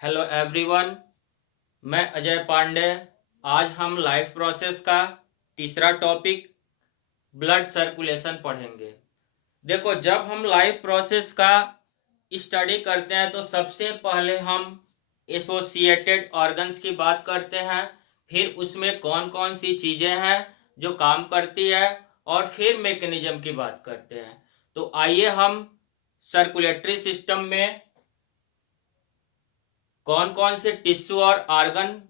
Hello everyone. मैं अजय पांडे। आज हम लाइफ प्रोसेस का तीसरा टॉपिक ब्लड सर्कुलेशन पढ़ेंगे। देखो, जब हम लाइफ प्रोसेस का स्टडी करते हैं तो सबसे पहले हम एसोसिएटेड ऑर्गन्स की बात करते हैं। फिर उसमें कौन कौन सी चीज़ें हैं जो काम करती है, और फिर मैकेनिज्म की बात करते हैं। तो आइए हम सर्कुलेटरी सिस्टम में कौन कौन से टिश्यू और ऑर्गन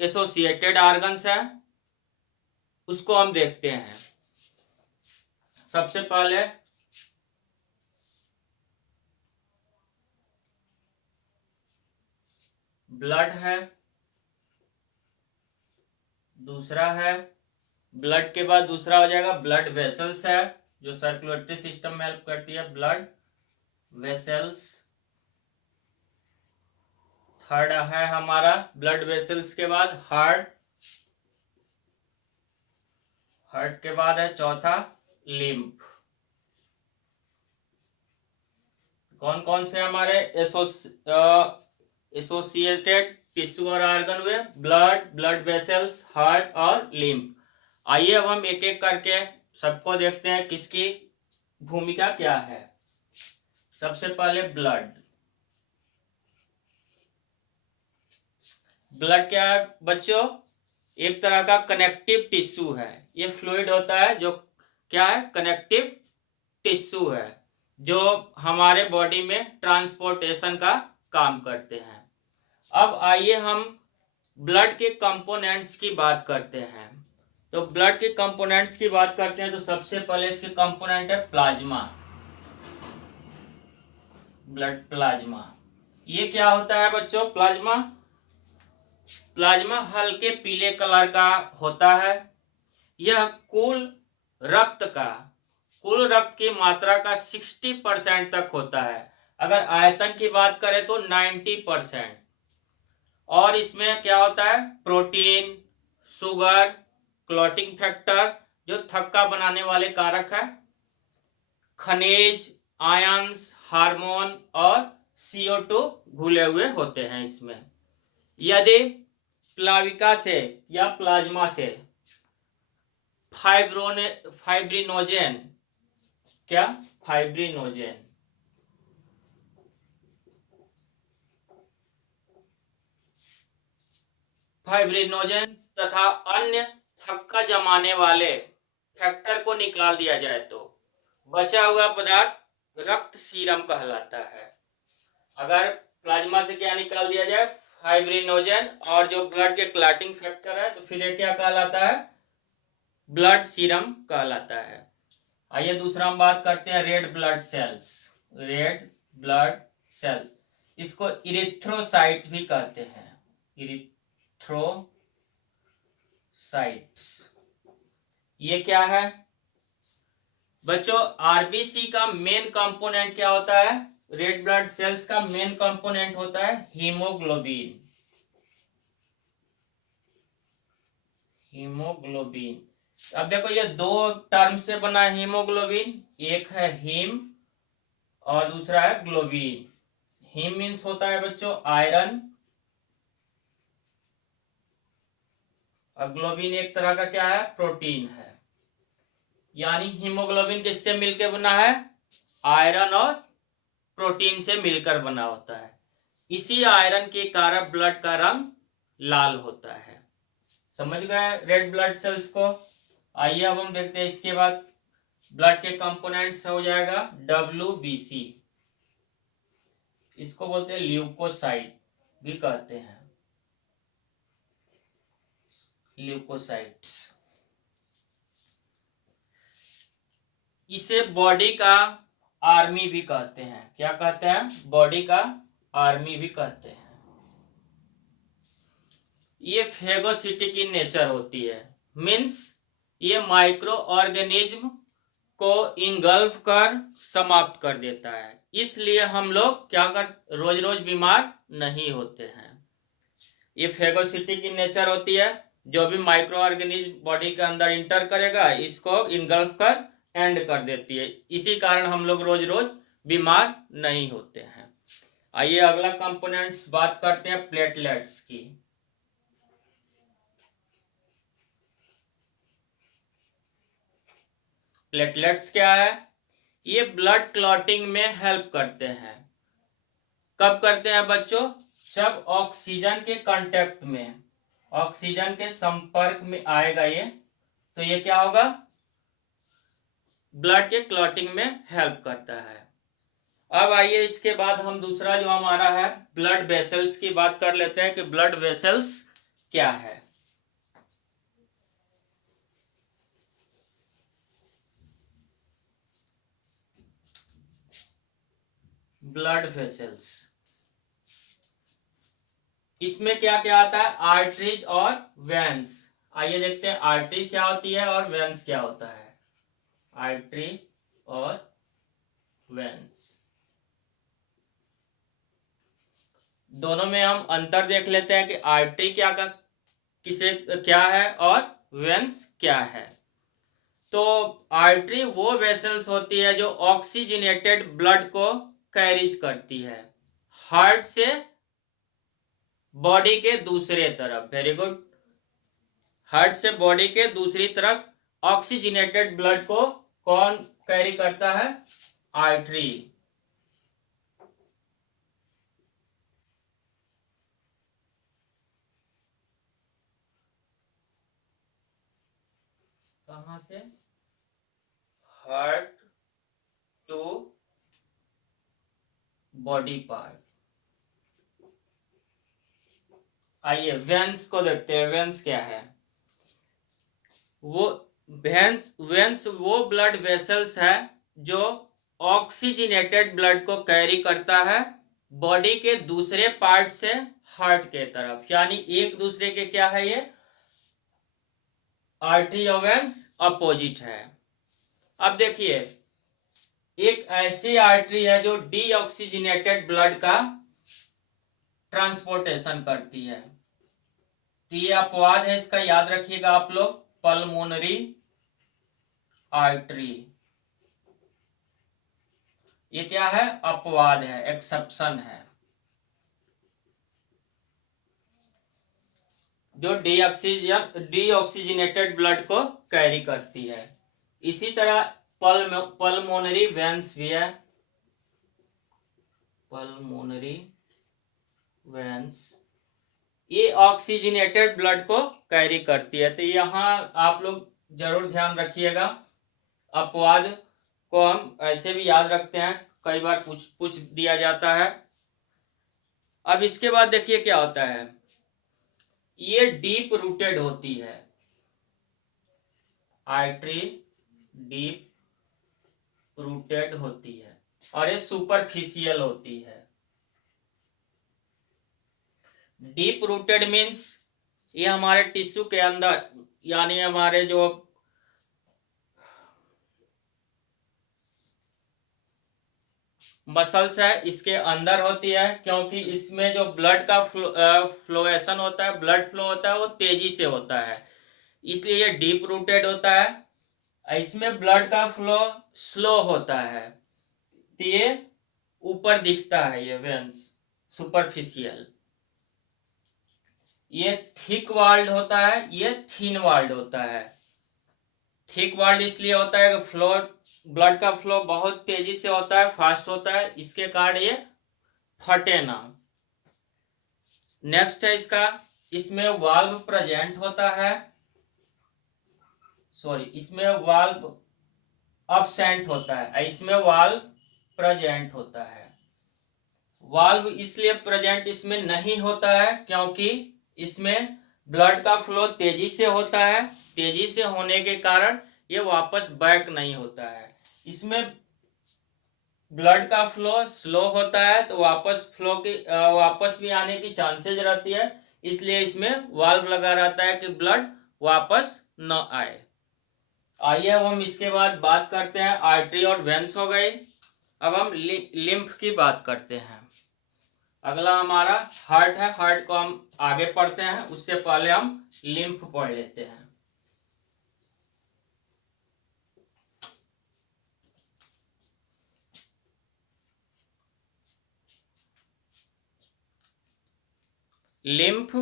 एसोसिएटेड ऑर्गन्स है उसको हम देखते हैं। सबसे पहले ब्लड है, दूसरा है ब्लड के बाद दूसरा हो जाएगा ब्लड वेसल्स है जो सर्कुलेटरी सिस्टम में हेल्प करती है, ब्लड वेसल्स। थर्ड है हमारा ब्लड वेसल्स के बाद हार्ट, हार्ट के बाद है चौथा लिम्फ। कौन कौन से हमारे एसोसिएटेड टिश्यू और ऑर्गन हुए? ब्लड, ब्लड वेसल्स, हार्ट और लिम्फ। आइए अब हम एक एक करके सबको देखते हैं किसकी भूमिका क्या है। सबसे पहले ब्लड। ब्लड क्या है बच्चों? एक तरह का कनेक्टिव टिश्यू है। ये फ्लूइड होता है जो क्या है, कनेक्टिव टिश्यू है, जो हमारे बॉडी में ट्रांसपोर्टेशन का काम करते हैं। अब आइए हम ब्लड के कंपोनेंट्स की बात करते हैं। तो ब्लड के कंपोनेंट्स की बात करते हैं तो सबसे पहले इसके कंपोनेंट है प्लाज्मा। ब्लड प्लाज्मा, ये क्या होता है बच्चों? प्लाज्मा, प्लाज्मा हल्के पीले कलर का होता है। यह कुल रक्त की मात्रा का 60% तक होता है। अगर आयतन की बात करें तो 90%। और इसमें क्या होता है? प्रोटीन, शुगर, क्लॉटिंग फैक्टर जो थक्का बनाने वाले कारक है, खनिज, आयंस, हार्मोन और CO2 घुले हुए होते हैं इसमें। यदि प्लाविका से या प्लाज्मा से फाइब्रिनोजेन, क्या फाइब्रिनोजेन, फाइब्रिनोजेन तथा अन्य थक्का जमाने वाले फैक्टर को निकाल दिया जाए तो बचा हुआ पदार्थ रक्त सीरम कहलाता है। अगर प्लाज्मा से क्या निकाल दिया जाए? फाइब्रिनोजेन, और जो ब्लड के क्लॉटिंग फैक्टर है, तो फिर ये क्या कहलाता है? ब्लड सीरम कहलाता है। आइए दूसरा हम बात करते हैं red blood cells. Red blood cells, इसको इरिथ्रोसाइट भी कहते हैं, इरिथ्रोसाइट्स। ये क्या है बच्चों? आरबीसी का मेन कंपोनेंट क्या होता है? रेड ब्लड सेल्स का मेन कंपोनेंट होता है हीमोग्लोबिन। हीमोग्लोबिन, अब देखो ये दो टर्म से बना है हीमोग्लोबिन। एक है हीम और दूसरा है ग्लोबिन। हीम मीन्स होता है बच्चों आयरन, और ग्लोबिन एक तरह का क्या है? प्रोटीन है। यानी हीमोग्लोबिन किससे मिलकर बना है? आयरन और प्रोटीन से मिलकर बना होता है। इसी आयरन के कारण ब्लड का रंग लाल होता है। समझ गए रेड ब्लड सेल्स को? आइए अब हम देखते हैं इसके बाद ब्लड के कंपोनेंट्स हो जाएगा WBC। इसको बोलते हैं ल्यूकोसाइट भी कहते हैं, ल्यूकोसाइट्स। इसे बॉडी का आर्मी भी कहते हैं। क्या कहते हैं? बॉडी का आर्मी भी कहते हैं। ये फेगोसिटिक इन नेचर होती है, मीन्स ये माइक्रो ऑर्गेनिज्म को इंगल्फ कर समाप्त कर देता है। इसलिए हम लोग क्या कर रोज रोज बीमार नहीं होते हैं। ये फेगोसिटिक इन नेचर होती है, जो भी माइक्रो ऑर्गेनिज्म बॉडी के अंदर इंटर करेगा इसको इंगल्फ कर एंड कर देती है। इसी कारण हम लोग रोज रोज बीमार नहीं होते हैं। आइए अगला कंपोनेंट्स बात करते हैं प्लेटलेट्स की। प्लेटलेट्स क्या है? ये ब्लड क्लॉटिंग में हेल्प करते हैं। कब करते हैं बच्चों? जब ऑक्सीजन के कांटेक्ट में, ऑक्सीजन के संपर्क में आएगा ये, तो ये क्या होगा? ब्लड के क्लॉटिंग में हेल्प करता है। अब आइए इसके बाद हम दूसरा जो हमारा है ब्लड वेसल्स की बात कर लेते हैं कि ब्लड वेसल्स क्या है। ब्लड वेसल्स, इसमें क्या क्या आता है? आर्टरीज और वेन्स। आइए देखते हैं आर्टरी क्या होती है और वेन्स क्या होता है। आर्टरी और वेन्स, दोनों में हम अंतर देख लेते हैं कि आर्टरी क्या का किसे क्या है और वेन्स क्या है। तो आर्टरी वो वेसल्स होती है जो ऑक्सीजनेटेड ब्लड को कैरीज करती है हार्ट से बॉडी के दूसरे तरफ। Very good. हार्ट से बॉडी के दूसरी तरफ ऑक्सीजनेटेड ब्लड को कौन कैरी करता है? आर्टरी। कहां से? Heart to body part. आइए वेन्स को देखते हैं। वेन्स क्या है? वो वेन्स वो ब्लड वेसल्स है जो ऑक्सीजनेटेड ब्लड को कैरी करता है बॉडी के दूसरे पार्ट से हार्ट के तरफ। यानी एक दूसरे के क्या है ये? आर्टरी और वेन्स अपोजिट है। अब देखिए एक ऐसी आर्टरी है जो डीऑक्सीजनेटेड ब्लड का ट्रांसपोर्टेशन करती है। तो ये अपवाद है, इसका याद रखिएगा आप लोग। पल्मोनरी आर्टरी, ये क्या है? अपवाद है, एक्सेप्शन है, जो डीऑक्सीजनेटेड ब्लड को कैरी करती है। इसी तरह पल्मोनरी वेन्स भी है। पल्मोनरी वेन्स ये ऑक्सीजनेटेड ब्लड को कैरी करती है। तो यहाँ आप लोग जरूर ध्यान रखिएगा। अपवाद को हम ऐसे भी याद रखते हैं, कई बार पूछ दिया जाता है। अब इसके बाद देखिए क्या होता है, ये डीप रूटेड होती है। आर्टरी डीप रूटेड होती है और ये सुपरफिशियल होती है। डीप रूटेड मीन्स ये हमारे टिश्यू के अंदर, यानी हमारे जो मसल्स है इसके अंदर होती है, क्योंकि इसमें जो ब्लड का फ्लोएशन होता है, ब्लड फ्लो होता है, वो तेजी से होता है, इसलिए ये डीप रूटेड होता है। इसमें ब्लड का फ्लो स्लो होता है, तो ये ऊपर दिखता है, ये वेन्स सुपरफिशियल। ये थिक वाल्ड होता है, ये थिन वाल्ड होता है। थिक वाल्ड इसलिए होता है कि फ्लो, ब्लड का फ्लो बहुत तेजी से होता है, फास्ट होता है, इसके कारण ये फटे ना। नेक्स्ट है इसका, इसमें वाल्व प्रेजेंट होता है, सॉरी इसमें वाल्व अब्सेंट होता है, इसमें वाल्व प्रेजेंट होता है। वाल्व इसलिए प्रेजेंट इसमें नहीं होता है क्योंकि इसमें ब्लड का फ्लो तेजी से होता है, तेजी से होने के कारण ये वापस बैक नहीं होता है। इसमें ब्लड का फ्लो स्लो होता है तो वापस भी आने की चांसेस रहती है, इसलिए इसमें वाल्व लगा रहता है कि ब्लड वापस न आए। आइए अब हम इसके बाद बात करते हैं, आर्टरी और वेन्स हो गई। अब हम लिम्फ की बात करते हैं। अगला हमारा हार्ट है, हार्ट को हम आगे पढ़ते हैं, उससे पहले हम लिम्फ पढ़ लेते हैं। लिम्फ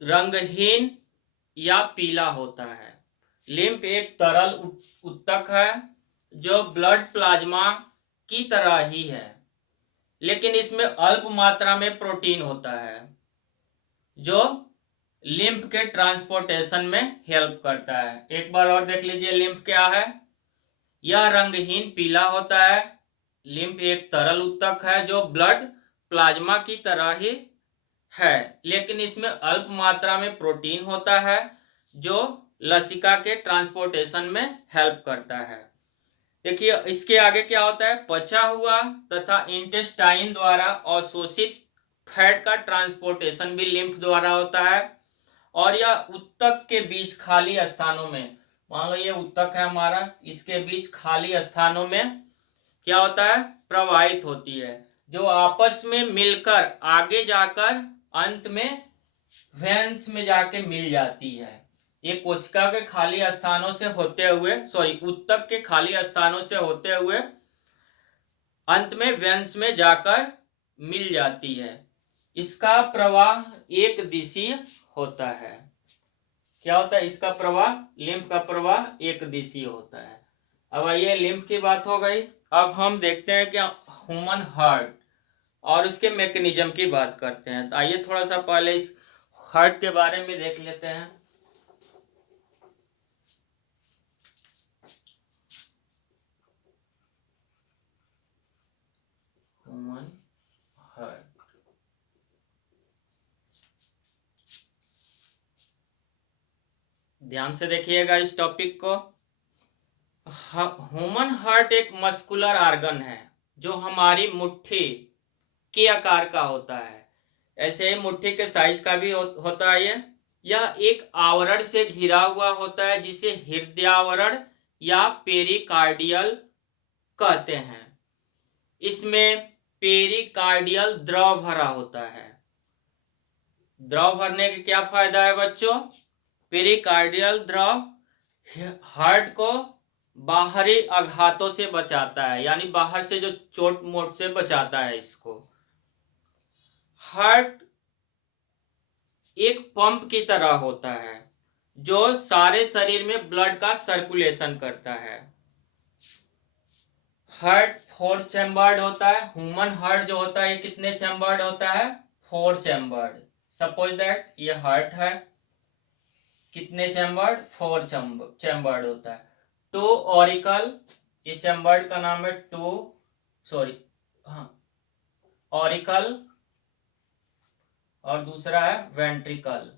रंगहीन या पीला होता है। लिम्फ एक तरल उत्तक है जो ब्लड प्लाज्मा की तरह ही है, लेकिन इसमें अल्प मात्रा में प्रोटीन होता है जो लिम्फ के ट्रांसपोर्टेशन में हेल्प करता है। एक बार और देख लीजिए लिम्फ क्या है। यह रंगहीन पीला होता है। लिम्फ एक तरल उत्तक है जो ब्लड प्लाज्मा की तरह ही है, लेकिन इसमें अल्प मात्रा में प्रोटीन होता है जो लसिका के ट्रांसपोर्टेशन में हेल्प करता है। देखिए इसके आगे क्या होता है, पचा हुआ तथा इंटेस्टाइन द्वारा अवशोषित फैट का ट्रांसपोर्टेशन भी लिम्फ द्वारा होता है। और यह उत्तक के बीच खाली स्थानों में, मान लो ये उत्तक है हमारा, इसके बीच खाली स्थानों में क्या होता है, प्रवाहित होती है, जो आपस में मिलकर आगे जाकर अंत में वेन्स में जाके मिल जाती है। ये कोशिका के खाली स्थानों से होते हुए, उत्तक के खाली स्थानों से होते हुए अंत में वेन्स में जाकर मिल जाती है। इसका प्रवाह एक दिशीय होता है। क्या होता है इसका प्रवाह, लिम्फ का प्रवाह एक दिशीय होता है। अब आइए लिम्फ की बात हो गई, अब हम देखते हैं कि ह्यूमन हार्ट और उसके मैकेनिज्म की बात करते हैं। तो आइए थोड़ा सा पहले इस हार्ट के बारे में देख लेते हैं। ह्यूमन हार्ट, ध्यान से देखिएगा इस टॉपिक को। ह्यूमन हार्ट एक मस्कुलर ऑर्गन है जो हमारी मुट्ठी के आकार का होता है। ऐसे ही मुट्ठी के साइज का भी होता है। यह एक आवरण से घिरा हुआ होता है जिसे हृदयावरण या पेरिकार्डियल कहते हैं। इसमें पेरिकार्डियल द्रव भरा होता है। द्रव भरने के क्या फायदा है बच्चों, पेरिकार्डियल द्रव हार्ट को बाहरी आघातों से बचाता है, यानी बाहर से जो चोट मोट से बचाता है इसको। हार्ट एक पंप की तरह होता है जो सारे शरीर में ब्लड का सर्कुलेशन करता है। हार्ट 4 चैम्बर्ड होता है। ह्यूमन हार्ट जो होता है ये कितने चैम्बर्ड होता है, 4 चैम्बर्ड। सपोज दैट ये हार्ट है, कितने चैम्बर्ड, 4 चैम्बर्ड होता है। 2 ऑरिकल, ये चैम्बर्ड का नाम है ऑरिकल, और दूसरा है वेंट्रिकल।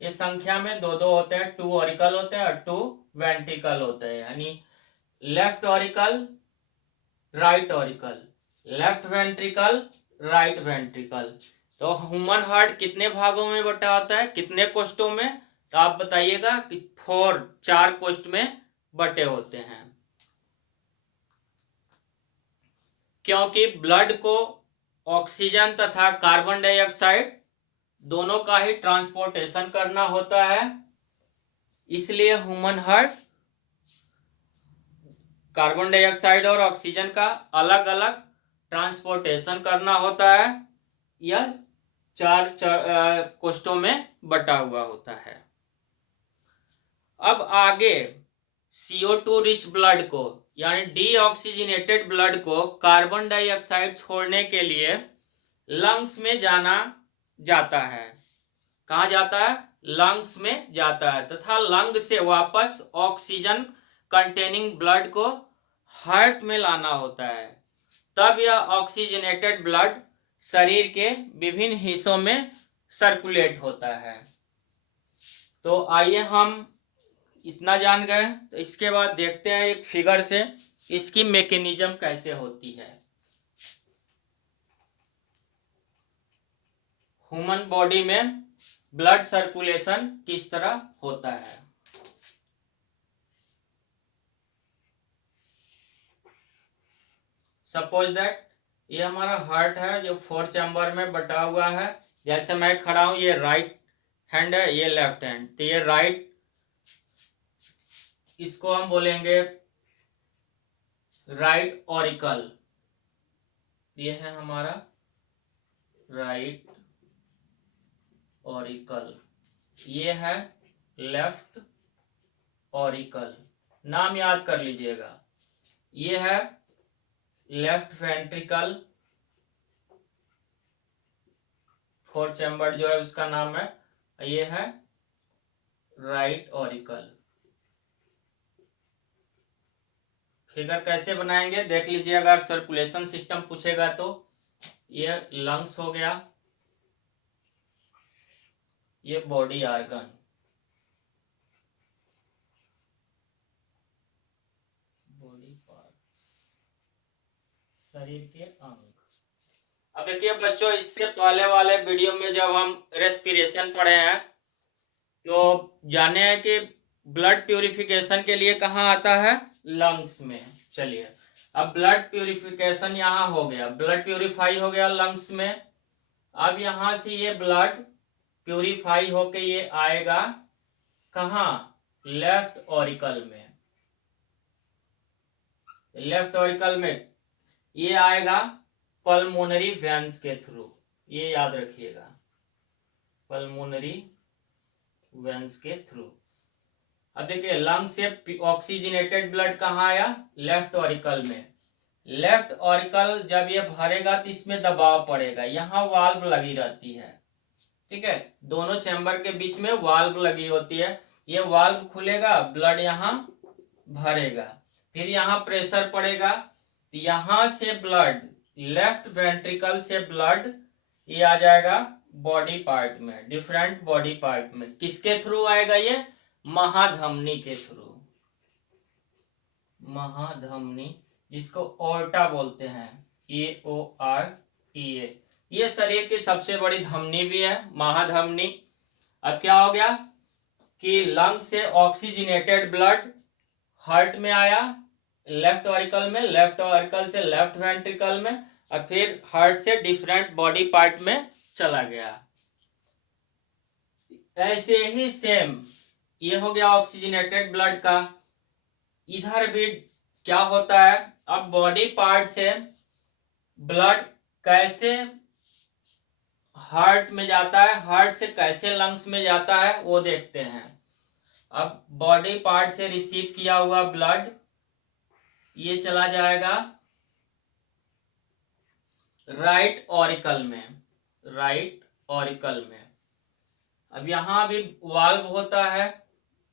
इस संख्या में दो दो होते हैं, 2 ऑरिकल होते हैं और 2 वेंट्रिकल होते हैं, यानी left auricle right auricle, left ventricle right ventricle. तो ह्यूमन हार्ट कितने भागों में बटा होता है, कितने कोष्ठों में, तो आप बताइएगा कि 4 कोष्ठ में बटे होते हैं। क्योंकि ब्लड को ऑक्सीजन तथा कार्बन डाइऑक्साइड दोनों का ही ट्रांसपोर्टेशन करना होता है, इसलिए ह्यूमन हार्ट कार्बन डाइऑक्साइड और ऑक्सीजन का अलग अलग ट्रांसपोर्टेशन करना होता है। यह 4 कोष्ठों में बटा हुआ होता है। अब आगे CO2 रिच ब्लड को, यानी डीऑक्सीजनेटेड ब्लड को कार्बन डाइऑक्साइड छोड़ने के लिए लंग्स में जाना जाता है। कहाँ जाता है, लंग्स में जाता है, तथा लंग से वापस ऑक्सीजन कंटेनिंग ब्लड को हार्ट में लाना होता है। तब यह ऑक्सीजनेटेड ब्लड शरीर के विभिन्न हिस्सों में सर्कुलेट होता है। तो आइए हम इतना जान गए, तो इसके बाद देखते हैं एक फिगर से इसकी मैकेनिज्म कैसे होती है। ह्यूमन बॉडी में ब्लड सर्कुलेशन किस तरह होता है। सपोज दैट ये हमारा हार्ट है जो 4 चैम्बर में बटा हुआ है। जैसे मैं खड़ा हूं, ये राइट हैंड है, ये लेफ्ट हैंड, तो ये राइट, इसको हम बोलेंगे राइट ऑरिकल, ये है हमारा राइट ऑरिकल, ये है लेफ्ट ऑरिकल, नाम याद कर लीजिएगा। ये है लेफ्ट वेंट्रिकल, फोर्थ चैम्बर जो है उसका नाम है, ये है राइट ऑरिकल। फिगर कैसे बनाएंगे देख लीजिए, अगर सर्कुलेशन सिस्टम पूछेगा तो ये लंग्स हो गया, ये बॉडी ऑर्गन, बॉडी पार्ट, शरीर के अंग। अब देखिए बच्चों, इससे पहले वाले वीडियो में जब हम रेस्पिरेशन पढ़े हैं तो जाने हैं कि ब्लड प्यूरिफिकेशन के लिए कहाँ आता है, लंग्स में। चलिए, अब ब्लड प्यूरिफिकेशन यहाँ हो गया, ब्लड प्यूरिफाई हो गया लंग्स में। अब यहाँ से ये ब्लड प्यूरिफाई होके ये आएगा कहाँ, लेफ्ट ऑरिकल में। लेफ्ट ऑरिकल में ये आएगा पल्मोनरी वेन्स के थ्रू, ये याद रखिएगा, पल्मोनरी वेन्स के थ्रू। अब देखिए, लंग से ऑक्सीजनेटेड ब्लड कहाँ आया, लेफ्ट ऑरिकल में। लेफ्ट ऑरिकल जब ये भरेगा तो इसमें दबाव पड़ेगा, यहाँ वाल्व लगी रहती है, ठीक है, दोनों चैम्बर के बीच में वाल्व लगी होती है। ये वाल्व खुलेगा, ब्लड यहाँ भरेगा, फिर यहाँ प्रेशर पड़ेगा, तो यहाँ से ब्लड, लेफ्ट वेंट्रिकल से ब्लड ये आ जाएगा बॉडी पार्ट में, डिफरेंट बॉडी पार्ट में। किसके थ्रू आएगा ये, महाधमनी के थ्रू, महाधमनी, जिसको ऑर्टा बोलते हैं, AORTA। ये शरीर की सबसे बड़ी धमनी भी है, महाधमनी। अब क्या हो गया कि लंग से ऑक्सीजनेटेड ब्लड हार्ट में आया, लेफ्ट ऑरिकल में, लेफ्ट ऑरिकल से लेफ्ट वेंट्रिकल में, और फिर हार्ट से डिफरेंट बॉडी पार्ट में चला गया। ऐसे ही सेम ये हो गया ऑक्सीजनेटेड ब्लड का। इधर भी क्या होता है, अब बॉडी पार्ट से ब्लड कैसे हार्ट में जाता है, हार्ट से कैसे लंग्स में जाता है वो देखते हैं। अब बॉडी पार्ट से रिसीव किया हुआ ब्लड ये चला जाएगा राइट ऑरिकल में, राइट ऑरिकल में। अब यहां भी वाल्व होता है,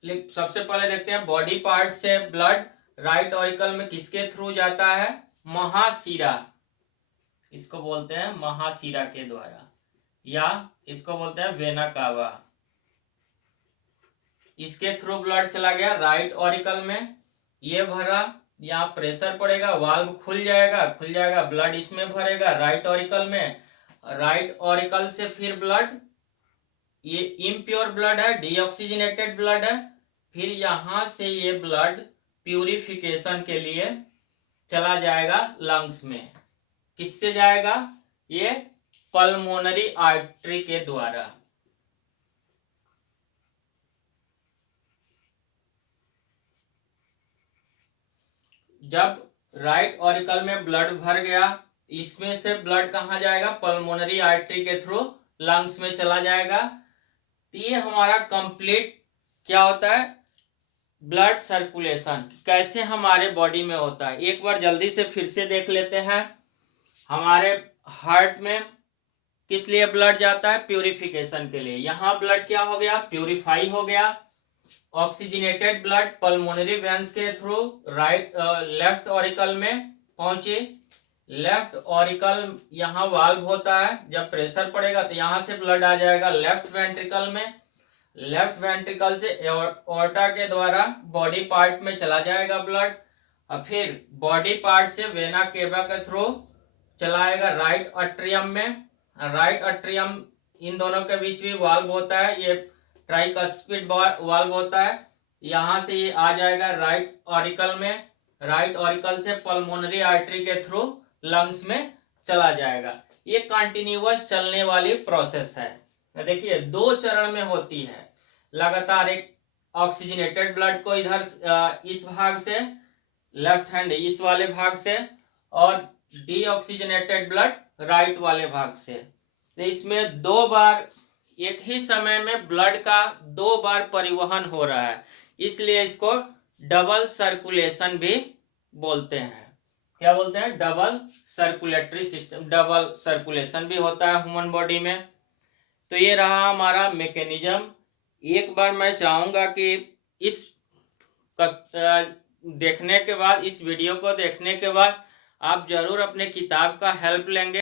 लेकिन सबसे पहले देखते हैं बॉडी पार्ट से ब्लड राइट ऑरिकल में किसके थ्रू जाता है, महाशिरा, इसको बोलते हैं महाशिरा के द्वारा, या इसको बोलते हैं वेना कावा। इसके थ्रू ब्लड चला गया राइट ऑरिकल में, ये भरा, यहाँ प्रेशर पड़ेगा, वाल्व खुल जाएगा, ब्लड इसमें भरेगा राइट ऑरिकल में। राइट ऑरिकल से फिर ब्लड, ये इम्प्योर ब्लड है, डीऑक्सीजनेटेड ब्लड है, फिर यहां से ये ब्लड प्यूरिफिकेशन के लिए चला जाएगा लंग्स में। किससे जाएगा, ये पल्मोनरी आर्टरी के द्वारा। जब राइट ऑरिकल में ब्लड भर गया, इसमें से ब्लड कहाँ जाएगा, पल्मोनरी आर्टरी के थ्रू लंग्स में चला जाएगा। तो ये हमारा कंप्लीट क्या होता है, ब्लड सर्कुलेशन कैसे हमारे बॉडी में होता है। एक बार जल्दी से फिर से देख लेते हैं, हमारे हार्ट में किस लिए ब्लड जाता है, प्यूरिफिकेशन के लिए। यहाँ ब्लड क्या हो गया, प्यूरिफाई हो गया, ऑक्सीजनेटेड ब्लड पल्मोनरी वेन्स के थ्रू राइट लेफ्ट ऑरिकल में पहुंचे। लेफ्ट ऑरिकल यहाँ वाल्व होता है, जब प्रेशर पड़ेगा तो यहाँ से ब्लड आ जाएगा लेफ्ट वेंट्रिकल में, लेफ्ट वेंट्रिकल से एओर्टा के द्वारा बॉडी पार्ट में चला जाएगा ब्लड, और फिर बॉडी पार्ट से वेना केवा के थ्रू चलाएगा राइट अट्रियम में। राइट अट्रियम, इन दोनों के बीच भी वाल्व होता है, ये ट्राइकस्पिड वाल्व होता है, यहाँ से ये आ जाएगा राइट ऑरिकल में, राइट ऑरिकल से पल्मोनरी आर्टरी के थ्रू लंग्स में चला जाएगा। ये कंटिन्यूअस चलने वाली प्रोसेस है। देखिए 2 चरण में होती है लगातार, एक ऑक्सीजनेटेड ब्लड को इधर इस भाग से, लेफ्ट हैंड इस वाले भाग से, और डीऑक्सीजनेटेड ब्लड राइट वाले भाग से। तो इसमें 2 बार एक ही समय में ब्लड का 2 बार परिवहन हो रहा है, इसलिए इसको डबल सर्कुलेशन भी बोलते हैं। क्या बोलते हैं? Double circulatory system, double circulation भी होता है ह्यूमन बॉडी में। तो ये रहा हमारा मैकेनिज्म। एक बार मैं चाहूंगा कि इस देखने के बाद, इस वीडियो को देखने के बाद आप जरूर अपने किताब का हेल्प लेंगे।